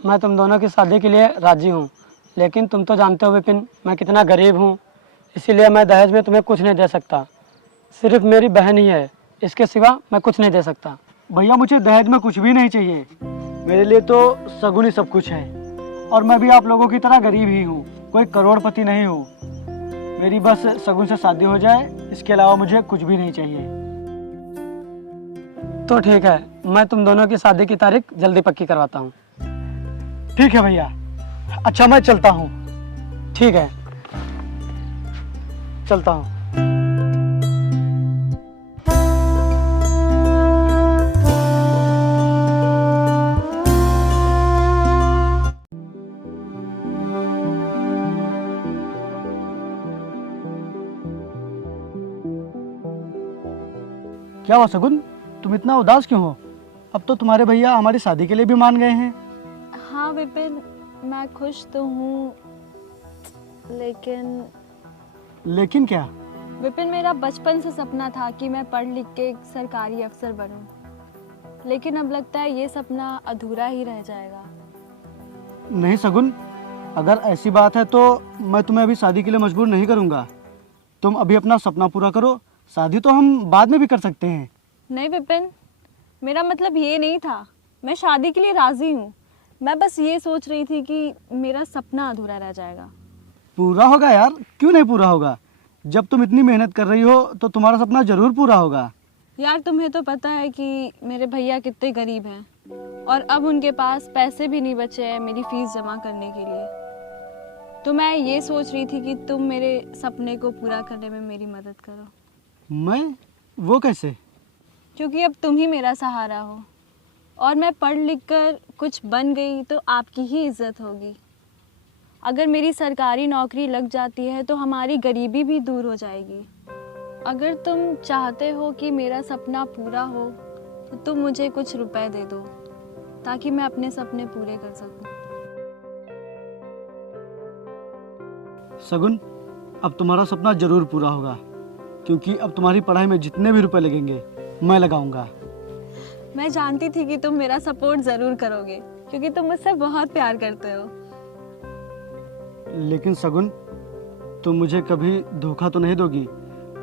मैं तुम दोनों की शादी के लिए राजी हूँ, लेकिन तुम तो जानते हो विपिन मैं कितना गरीब हूँ, इसीलिए मैं दहेज में तुम्हें कुछ नहीं दे सकता। सिर्फ मेरी बहन ही है, इसके सिवा मैं कुछ नहीं दे सकता। भैया मुझे दहेज में कुछ भी नहीं चाहिए, मेरे लिए तो सगुन ही सब कुछ है। और मैं भी आप लोगों की तरह गरीब ही हूँ, कोई करोड़पति नहीं हूँ। मेरी बस सगुन से शादी हो जाए, इसके अलावा मुझे कुछ भी नहीं चाहिए। तो ठीक है, मैं तुम दोनों की शादी की तारीख जल्दी पक्की करवाता हूँ। ठीक है भैया, अच्छा मैं चलता हूँ। ठीक है, चलता हूँ। क्या हुआ सगुन, तुम इतना उदास क्यों हो? अब तो तुम्हारे भैया हमारी शादी के लिए भी मान गए हैं। हाँ विपिन, मैं खुश तो हूँ, लेकिन क्या? विपिन मेरा बचपन से सपना था कि मैं पढ़ लिख के एक सरकारी अफसर बनूं, लेकिन अब लगता है ये सपना अधूरा ही रह जाएगा। नहीं सगुन, अगर ऐसी बात है तो मैं तुम्हें अभी शादी के लिए मजबूर नहीं करूँगा। तुम अभी अपना सपना पूरा करो, शादी तो हम बाद में भी कर सकते हैं। नहीं विपिन, मेरा मतलब ये नहीं था। मैं शादी के लिए राजी हूँ, मैं बस ये सोच रही थी कि मेरा सपना अधूरा रह जाएगा। पूरा होगा यार, क्यों नहीं पूरा होगा? जब तुम इतनी मेहनत कर रही हो तो तुम्हारा सपना जरूर पूरा होगा। यार तुम्हें तो पता है कि मेरे भैया कितने गरीब हैं, और अब उनके पास पैसे भी नहीं बचे हैं मेरी फीस जमा करने के लिए। तो मैं ये सोच रही थी कि तुम मेरे सपने को पूरा करने में मेरी मदद करो। मैं? वो कैसे? क्योंकि अब तुम ही मेरा सहारा हो, और मैं पढ़ लिख कर कुछ बन गई तो आपकी ही इज्जत होगी। अगर मेरी सरकारी नौकरी लग जाती है तो हमारी गरीबी भी दूर हो जाएगी। अगर तुम चाहते हो कि मेरा सपना पूरा हो तो तुम मुझे कुछ रुपए दे दो, ताकि मैं अपने सपने पूरे कर सकूं। सगुन, अब तुम्हारा सपना जरूर पूरा होगा, क्योंकि अब तुम्हारी पढ़ाई में जितने भी रुपए लगेंगे मैं लगाऊंगा। मैं जानती थी कि तुम मेरा सपोर्ट ज़रूर करोगे, क्योंकि तुम मुझसे बहुत प्यार करते हो। लेकिन सगुन, तुम मुझे कभी धोखा तो नहीं दोगी?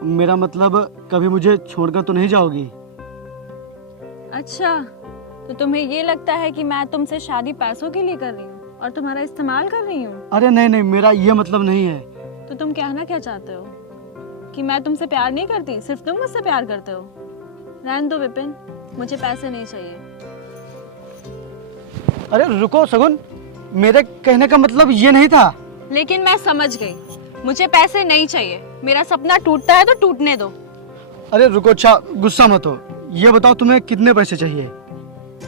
मेरा मतलब कभी मुझे छोड़कर तो नहीं जाओगी? अच्छा, तो तुम्हें ये लगता है कि मैं तुमसे शादी पैसों के लिए कर रही हूँ और तुम्हारा इस्तेमाल कर रही हूँ? अरे नहीं नहीं, मेरा ये मतलब नहीं है। तो तुम कहना क्या चाहते हो? कि मैं तुमसे प्यार नहीं करती, सिर्फ तुम मुझसे प्यार करते हो? रहने दो विपिन, मुझे पैसे नहीं चाहिए। अरे रुको सगुन, मेरे कहने का मतलब ये नहीं था। लेकिन मैं समझ गई, मुझे पैसे नहीं चाहिए। मेरा सपना टूटता है तो टूटने दो। अरे रुको, अच्छा गुस्सा मत हो। ये बताओ तुम्हें कितने पैसे चाहिए?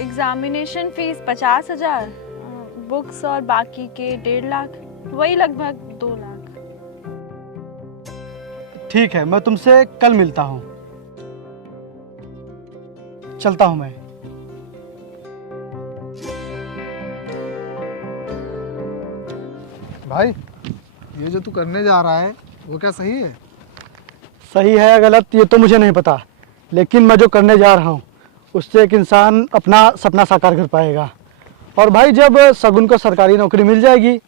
एग्जामिनेशन फीस 50,000, बुक्स और बाकी के 1.5 लाख, वही लगभग 2 लाख। ठीक है, मैं तुमसे कल मिलता हूँ। चलता हूँ मैं। भाई, ये जो तू करने जा रहा है वो क्या सही है? सही है या गलत ये तो मुझे नहीं पता, लेकिन मैं जो करने जा रहा हूँ उससे एक इंसान अपना सपना साकार कर पाएगा। और भाई, जब सगुन को सरकारी नौकरी मिल जाएगी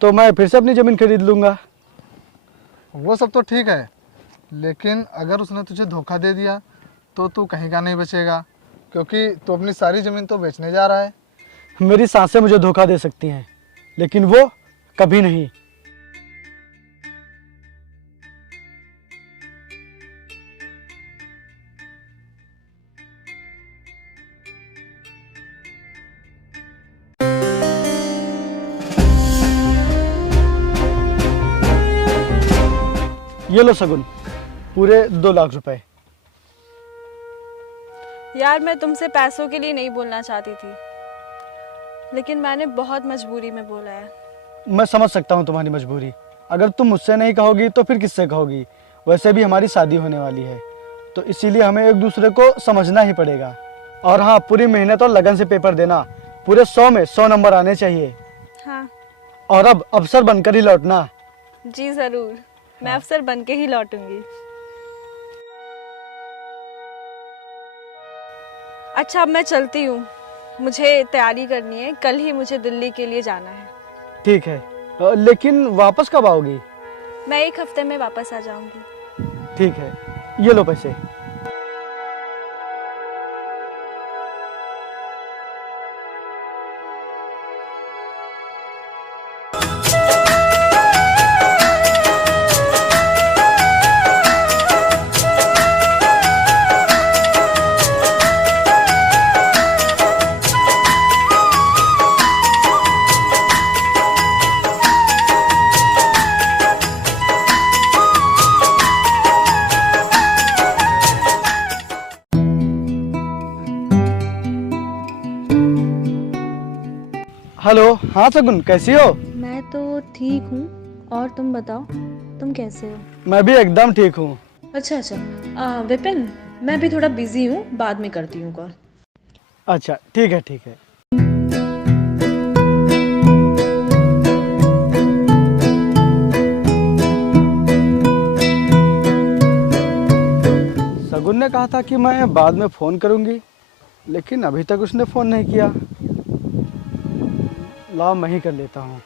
तो मैं फिर से अपनी ज़मीन खरीद लूँगा। वो सब तो ठीक है, लेकिन अगर उसने तुझे धोखा दे दिया तो तू कहीं का नहीं बचेगा, क्योंकि तू अपनी सारी ज़मीन तो बेचने जा रहा है। मेरी सांसें मुझे धोखा दे सकती हैं, लेकिन वो कभी नहीं। ये लो सगुन, पूरे 2 लाख रुपए। यार मैं तुमसे पैसों के लिए नहीं बोलना चाहती थी, लेकिन मैंने बहुत मजबूरी में बोला है। मैं समझ सकता हूँ तुम्हारी मजबूरी। अगर तुम मुझसे नहीं कहोगी तो फिर किससे कहोगी? वैसे भी हमारी शादी होने वाली है, तो इसीलिए हमें एक दूसरे को समझना ही पड़ेगा। और हाँ, पूरी मेहनत और लगन से पेपर देना, पूरे 100 में 100 नंबर आने चाहिए। हाँ। और अब अफसर बनकर ही लौटना। जी जरूर, मैं अफसर बन के ही लौटूंगी। अच्छा, अब मैं चलती हूँ, मुझे तैयारी करनी है, कल ही मुझे दिल्ली के लिए जाना है। ठीक है, लेकिन वापस कब आओगी? मैं 1 हफ्ते में वापस आ जाऊंगी। ठीक है, ये लो पैसे। हेलो, हाँ सगुन, कैसी हो? मैं तो ठीक हूँ, और तुम बताओ, तुम कैसे हो? मैं भी एकदम ठीक हूँ। अच्छा अच्छा, विपिन, मैं भी थोड़ा बिजी हूँ, बाद में करती हूँ कॉल। अच्छा, ठीक है ठीक है। सगुन ने कहा था कि मैं बाद में फ़ोन करूँगी, लेकिन अभी तक उसने फ़ोन नहीं किया। लाओ मैं ही कर लेता हूँ।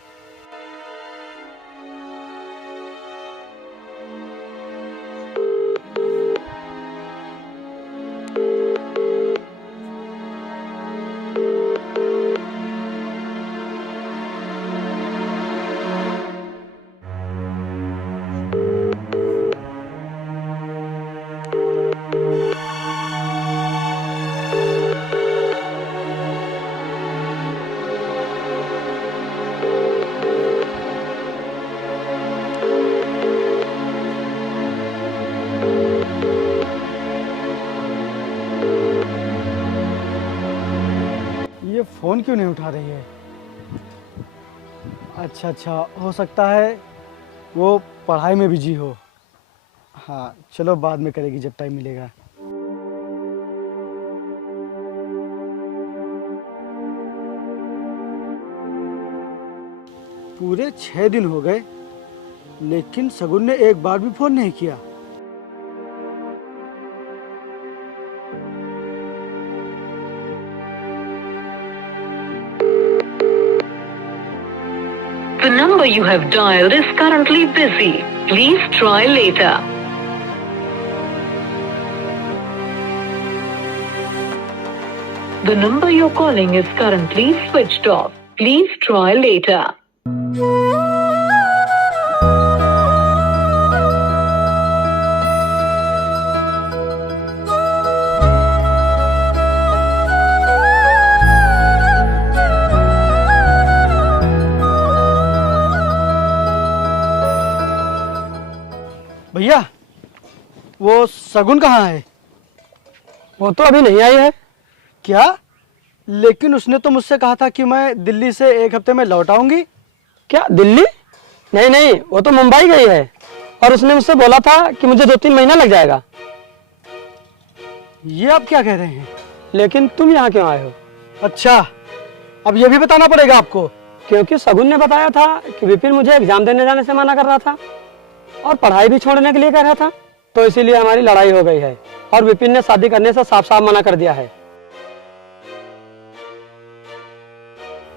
ये फ़ोन क्यों नहीं उठा रही है? अच्छा अच्छा, हो सकता है वो पढ़ाई में बिजी हो। हाँ चलो, बाद में करेगी जब टाइम मिलेगा। पूरे 6 दिन हो गए, लेकिन सगुन ने एक बार भी फ़ोन नहीं किया। The number you have dialed is currently busy. Please try later. The number you're calling is currently switched off. Please try later. भैया, वो सगुन कहाँ है? वो तो अभी नहीं आई है। क्या? लेकिन उसने तो मुझसे कहा था कि मैं दिल्ली से 1 हफ्ते में लौट आऊंगी। क्या दिल्ली? नहीं नहीं, वो तो मुंबई गई है, और उसने मुझसे बोला था कि मुझे 2-3 महीना लग जाएगा। ये आप क्या कह रहे हैं? लेकिन तुम यहाँ क्यों आए हो? अच्छा, अब ये भी बताना पड़ेगा आपको? क्योंकि सगुन ने बताया था कि विपिन मुझे एग्जाम देने जाने से मना कर रहा था और पढ़ाई भी छोड़ने के लिए कह रहा था, तो इसीलिए हमारी लड़ाई हो गई है और विपिन ने शादी करने से साफ साफ मना कर दिया है।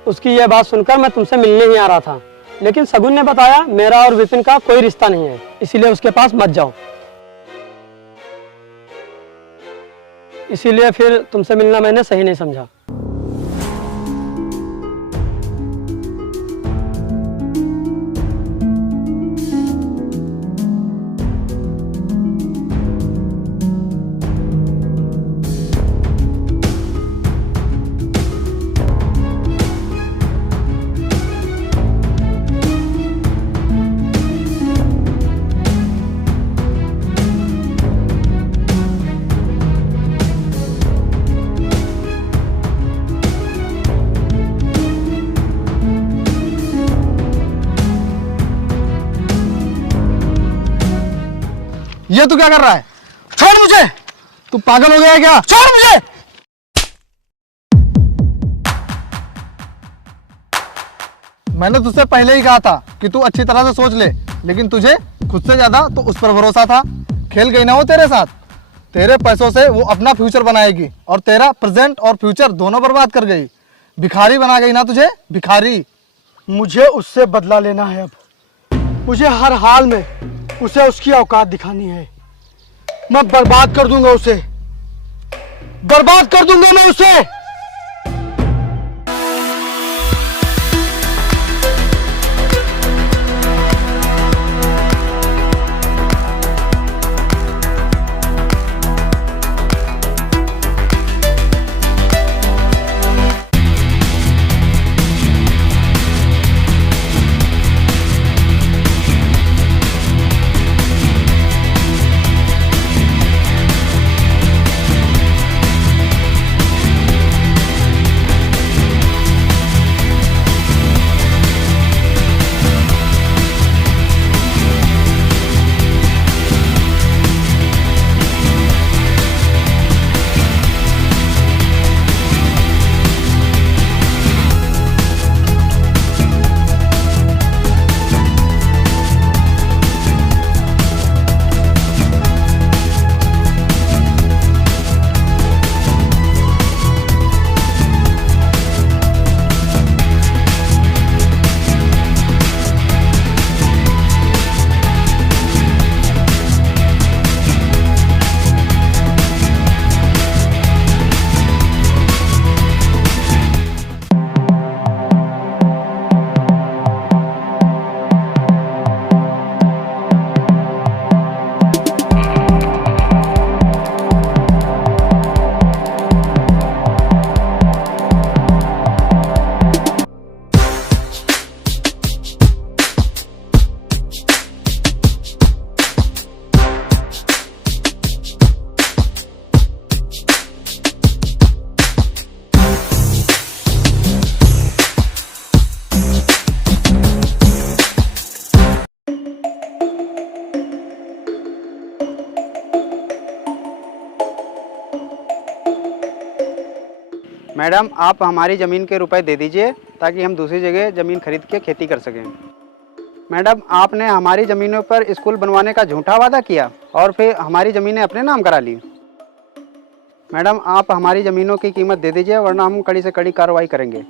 उसकी यह बात सुनकर मैं तुमसे मिलने ही आ रहा था, लेकिन सगुन ने बताया मेरा और विपिन का कोई रिश्ता नहीं है, इसीलिए उसके पास मत जाओ। इसीलिए फिर तुमसे मिलना मैंने सही नहीं समझा। ये तू क्या कर रहा है? छोड़ मुझे! तू पागल हो गया है क्या? छोड़ मुझे! मैंने तुझसे पहले ही कहा था कि तू अच्छी तरह से सोच ले, लेकिन तुझे खुद से ज्यादा तो उस पर भरोसा था। खेल गई ना वो तेरे साथ। तेरे पैसों से वो अपना फ्यूचर बनाएगी और तेरा प्रेजेंट और फ्यूचर दोनों बर्बाद कर गई। भिखारी बना गई ना तुझे, भिखारी। मुझे उससे बदला लेना है। अब मुझे हर हाल में उसे उसकी औकात दिखानी है। मैं बर्बाद कर दूंगा उसे, बर्बाद कर दूंगा मैं उसे। मैडम आप हमारी ज़मीन के रुपए दे दीजिए ताकि हम दूसरी जगह ज़मीन खरीद के खेती कर सकें। मैडम आपने हमारी ज़मीनों पर स्कूल बनवाने का झूठा वादा किया और फिर हमारी ज़मीनें अपने नाम करा ली। मैडम आप हमारी ज़मीनों की कीमत दे दीजिए वरना हम कड़ी से कड़ी कार्रवाई करेंगे।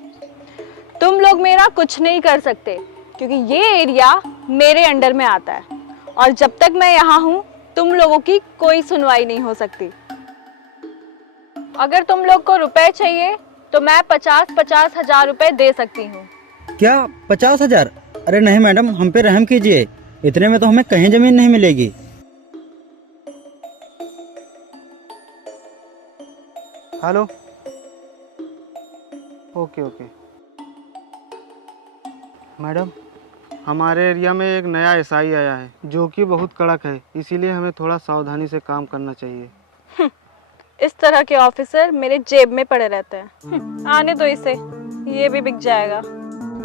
तुम लोग मेरा कुछ नहीं कर सकते क्योंकि ये एरिया मेरे अंडर में आता है और जब तक मैं यहाँ हूँ तुम लोगों की कोई सुनवाई नहीं हो सकती। अगर तुम लोग को रुपए चाहिए तो मैं 50-50 हजार रुपए दे सकती हूँ। क्या 50,000? अरे नहीं मैडम, हम पे रहम कीजिए, इतने में तो हमें कहीं जमीन नहीं मिलेगी। Hello, okay. मैडम हमारे एरिया में एक नया एसआई आया है जो कि बहुत कड़क है, इसीलिए हमें थोड़ा सावधानी से काम करना चाहिए। इस तरह के ऑफिसर मेरे जेब में पड़े रहते हैं। आने दो इसे, ये भी बिक जाएगा।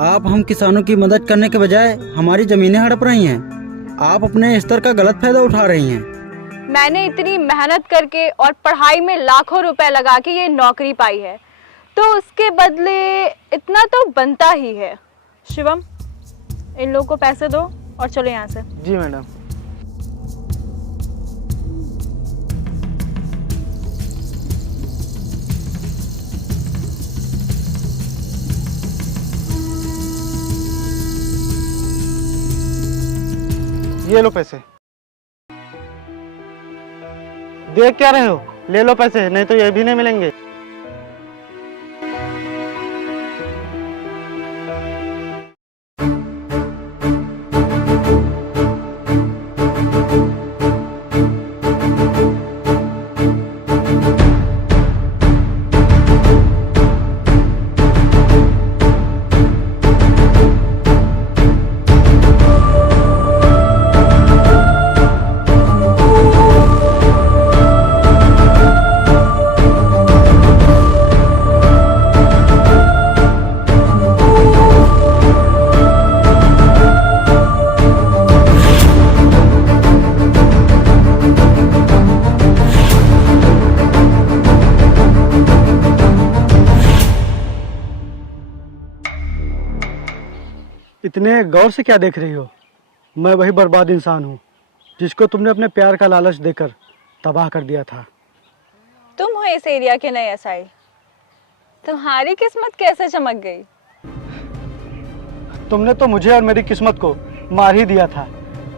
आप हम किसानों की मदद करने के बजाय हमारी जमीनें हड़प रही हैं। आप अपने स्तर का गलत फायदा उठा रही हैं। मैंने इतनी मेहनत करके और पढ़ाई में लाखों रुपए लगा के ये नौकरी पाई है तो उसके बदले इतना तो बनता ही है। शिवम, इन लोगों को पैसे दो और चलो यहाँ से। जी मैडम। ये लो पैसे। देख क्या रहे हो, ले लो पैसे, नहीं तो ये भी नहीं मिलेंगे। इतने गौर से क्या देख रही हो? मैं वही बर्बाद इंसान हूँ जिसको तुमने अपने प्यार का लालच देकर तबाह कर दिया था। तुम हो इस एरिया के नए एसआई, तुम्हारी किस्मत कैसे चमक गई? तुमने तो मुझे और मेरी किस्मत को मार ही दिया था,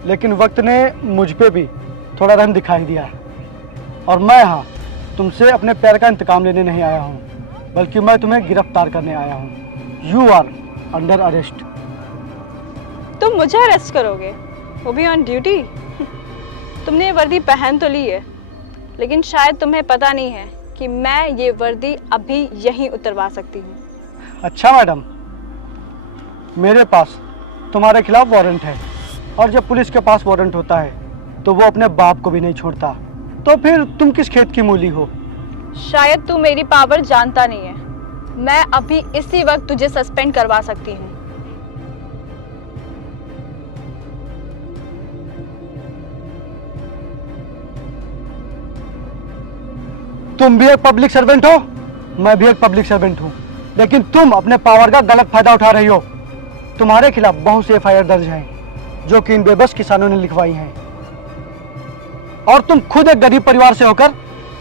लेकिन वक्त ने मुझ पे भी थोड़ा रहम दिखाई दिया। और मैं यहाँ तुमसे अपने प्यार का इंतकाम लेने नहीं आया हूँ, बल्कि मैं तुम्हें गिरफ्तार करने आया हूँ। You are under arrest. तुम मुझे अरेस्ट करोगे, वो भी ऑन ड्यूटी? तुमने ये वर्दी पहन तो ली है, लेकिन शायद तुम्हें पता नहीं है कि मैं ये वर्दी अभी यहीं उतरवा सकती हूँ। अच्छा मैडम, मेरे पास तुम्हारे खिलाफ वारंट है, और जब पुलिस के पास वारंट होता है तो वो अपने बाप को भी नहीं छोड़ता। तो फिर तुम किस खेत की मूली हो? शायद तू मेरी पावर जानता नहीं है। मैं अभी इसी वक्त तुझे सस्पेंड करवा सकती हूँ। तुम भी एक पब्लिक सर्वेंट हो, मैं भी एक पब्लिक सर्वेंट हूँ, लेकिन तुम अपने पावर का गलत फायदा उठा रही हो। तुम्हारे खिलाफ बहुत से एफआईआर दर्ज हैं, जो कि इन बेबस किसानों ने लिखवाई हैं, और तुम खुद एक गरीब परिवार से होकर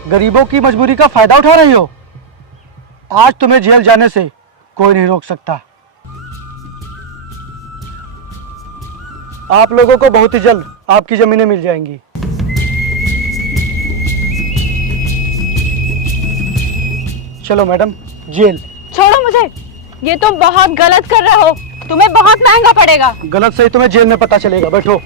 गरीबों की मजबूरी का फायदा उठा रही हो। आज तुम्हें जेल जाने से कोई नहीं रोक सकता। आप लोगों को बहुत ही जल्द आपकी जमीनें मिल जाएंगी। चलो मैडम, जेल। छोड़ो मुझे, ये तुम बहुत गलत कर रहे हो, तुम्हें बहुत महंगा पड़ेगा। गलत सही तुम्हें जेल में पता चलेगा। बैठो।